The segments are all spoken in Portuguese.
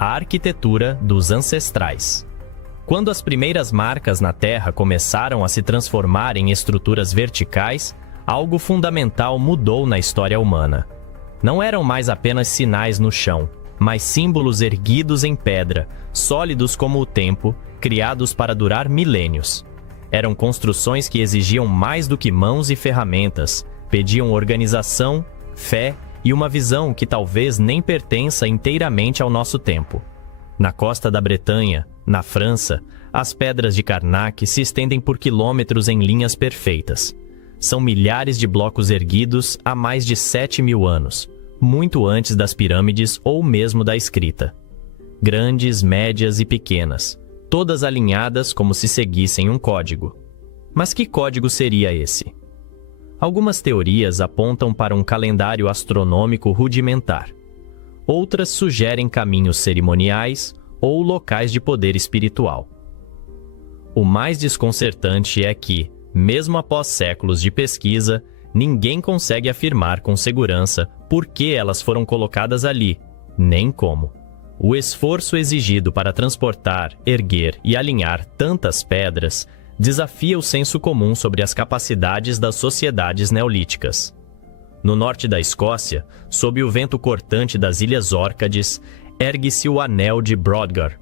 a arquitetura dos ancestrais. Quando as primeiras marcas na Terra começaram a se transformar em estruturas verticais, algo fundamental mudou na história humana. Não eram mais apenas sinais no chão, mas símbolos erguidos em pedra, sólidos como o tempo, criados para durar milênios. Eram construções que exigiam mais do que mãos e ferramentas, pediam organização, fé e uma visão que talvez nem pertença inteiramente ao nosso tempo. Na costa da Bretanha, na França, as pedras de Karnak se estendem por quilômetros em linhas perfeitas. São milhares de blocos erguidos há mais de 7.000 anos, muito antes das pirâmides ou mesmo da escrita. Grandes, médias e pequenas, todas alinhadas como se seguissem um código. Mas que código seria esse? Algumas teorias apontam para um calendário astronômico rudimentar. Outras sugerem caminhos cerimoniais ou locais de poder espiritual. O mais desconcertante é que, mesmo após séculos de pesquisa, ninguém consegue afirmar com segurança por que elas foram colocadas ali, nem como. O esforço exigido para transportar, erguer e alinhar tantas pedras desafia o senso comum sobre as capacidades das sociedades neolíticas. No norte da Escócia, sob o vento cortante das Ilhas Órcades, ergue-se o Anel de Brodgar,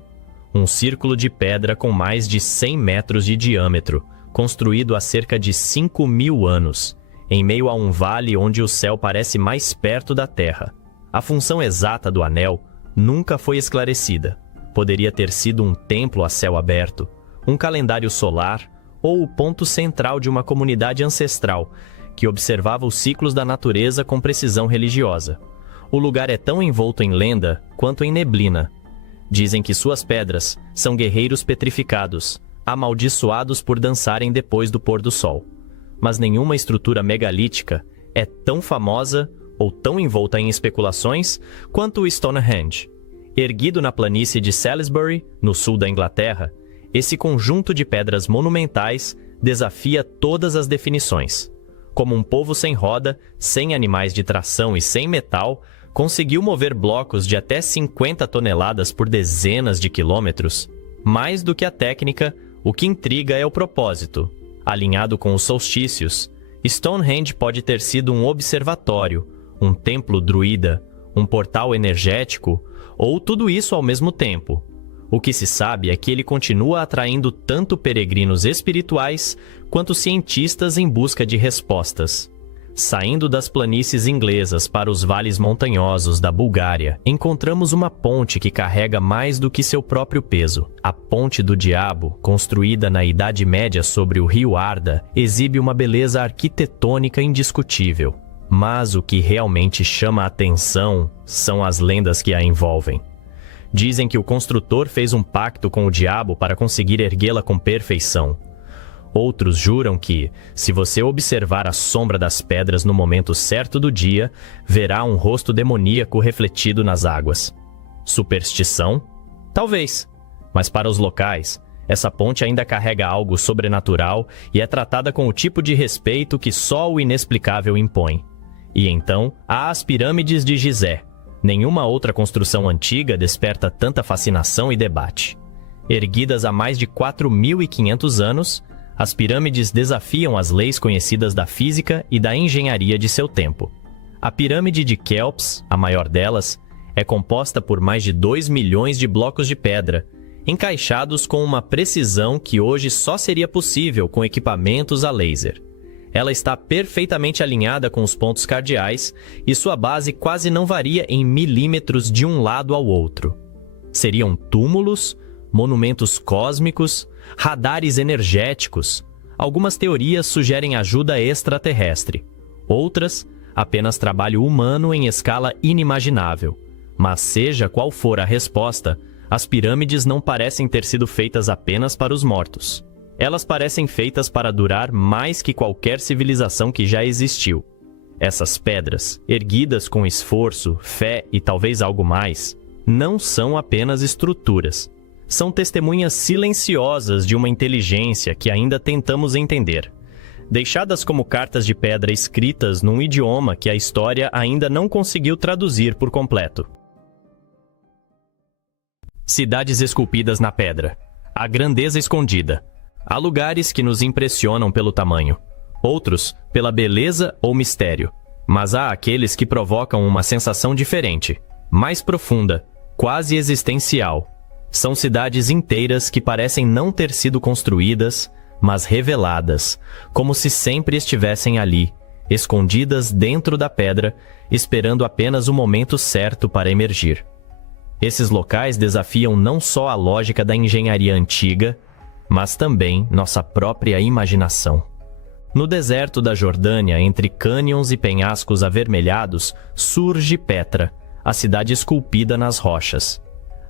um círculo de pedra com mais de 100 metros de diâmetro, construído há cerca de 5.000 anos, em meio a um vale onde o céu parece mais perto da terra. A função exata do anel nunca foi esclarecida. Poderia ter sido um templo a céu aberto, um calendário solar ou o ponto central de uma comunidade ancestral que observava os ciclos da natureza com precisão religiosa. O lugar é tão envolto em lenda quanto em neblina. Dizem que suas pedras são guerreiros petrificados, amaldiçoados por dançarem depois do pôr do sol. Mas nenhuma estrutura megalítica é tão famosa ou tão envolta em especulações quanto o Stonehenge. Erguido na planície de Salisbury, no sul da Inglaterra, esse conjunto de pedras monumentais desafia todas as definições. Como um povo sem roda, sem animais de tração e sem metal, conseguiu mover blocos de até 50 toneladas por dezenas de quilômetros. Mais do que a técnica, o que intriga é o propósito. Alinhado com os solstícios, Stonehenge pode ter sido um observatório, um templo druida, um portal energético, ou tudo isso ao mesmo tempo. O que se sabe é que ele continua atraindo tanto peregrinos espirituais quanto cientistas em busca de respostas. Saindo das planícies inglesas para os vales montanhosos da Bulgária, encontramos uma ponte que carrega mais do que seu próprio peso. A Ponte do Diabo, construída na Idade Média sobre o rio Arda, exibe uma beleza arquitetônica indiscutível. Mas o que realmente chama a atenção são as lendas que a envolvem. Dizem que o construtor fez um pacto com o diabo para conseguir erguê-la com perfeição. Outros juram que, se você observar a sombra das pedras no momento certo do dia, verá um rosto demoníaco refletido nas águas. Superstição? Talvez. Mas para os locais, essa ponte ainda carrega algo sobrenatural e é tratada com o tipo de respeito que só o inexplicável impõe. E então, há as pirâmides de Gizé. Nenhuma outra construção antiga desperta tanta fascinação e debate. Erguidas há mais de 4.500 anos, as pirâmides desafiam as leis conhecidas da física e da engenharia de seu tempo. A pirâmide de Quéops, a maior delas, é composta por mais de 2 milhões de blocos de pedra, encaixados com uma precisão que hoje só seria possível com equipamentos a laser. Ela está perfeitamente alinhada com os pontos cardeais e sua base quase não varia em milímetros de um lado ao outro. Seriam túmulos, monumentos cósmicos, radares energéticos. Algumas teorias sugerem ajuda extraterrestre. Outras, apenas trabalho humano em escala inimaginável. Mas seja qual for a resposta, as pirâmides não parecem ter sido feitas apenas para os mortos. Elas parecem feitas para durar mais que qualquer civilização que já existiu. Essas pedras, erguidas com esforço, fé e talvez algo mais, não são apenas estruturas. São testemunhas silenciosas de uma inteligência que ainda tentamos entender. Deixadas como cartas de pedra escritas num idioma que a história ainda não conseguiu traduzir por completo. Cidades esculpidas na pedra. A grandeza escondida. Há lugares que nos impressionam pelo tamanho, outros pela beleza ou mistério. Mas há aqueles que provocam uma sensação diferente, mais profunda, quase existencial. São cidades inteiras que parecem não ter sido construídas, mas reveladas, como se sempre estivessem ali, escondidas dentro da pedra, esperando apenas o momento certo para emergir. Esses locais desafiam não só a lógica da engenharia antiga, mas também nossa própria imaginação. No deserto da Jordânia, entre cânions e penhascos avermelhados, surge Petra, a cidade esculpida nas rochas.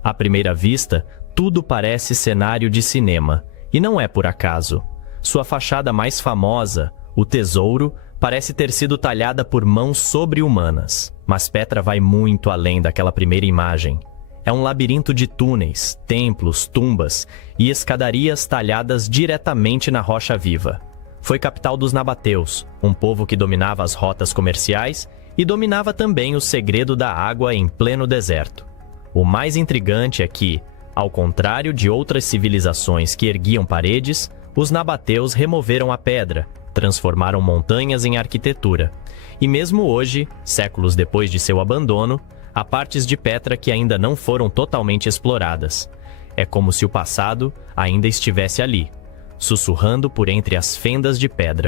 À primeira vista, tudo parece cenário de cinema, e não é por acaso. Sua fachada mais famosa, o Tesouro, parece ter sido talhada por mãos sobre-humanas. Mas Petra vai muito além daquela primeira imagem. É um labirinto de túneis, templos, tumbas e escadarias talhadas diretamente na rocha viva. Foi capital dos nabateus, um povo que dominava as rotas comerciais e dominava também o segredo da água em pleno deserto. O mais intrigante é que, ao contrário de outras civilizações que erguiam paredes, os nabateus removeram a pedra, transformaram montanhas em arquitetura. E mesmo hoje, séculos depois de seu abandono, há partes de Petra que ainda não foram totalmente exploradas. É como se o passado ainda estivesse ali, sussurrando por entre as fendas de pedra.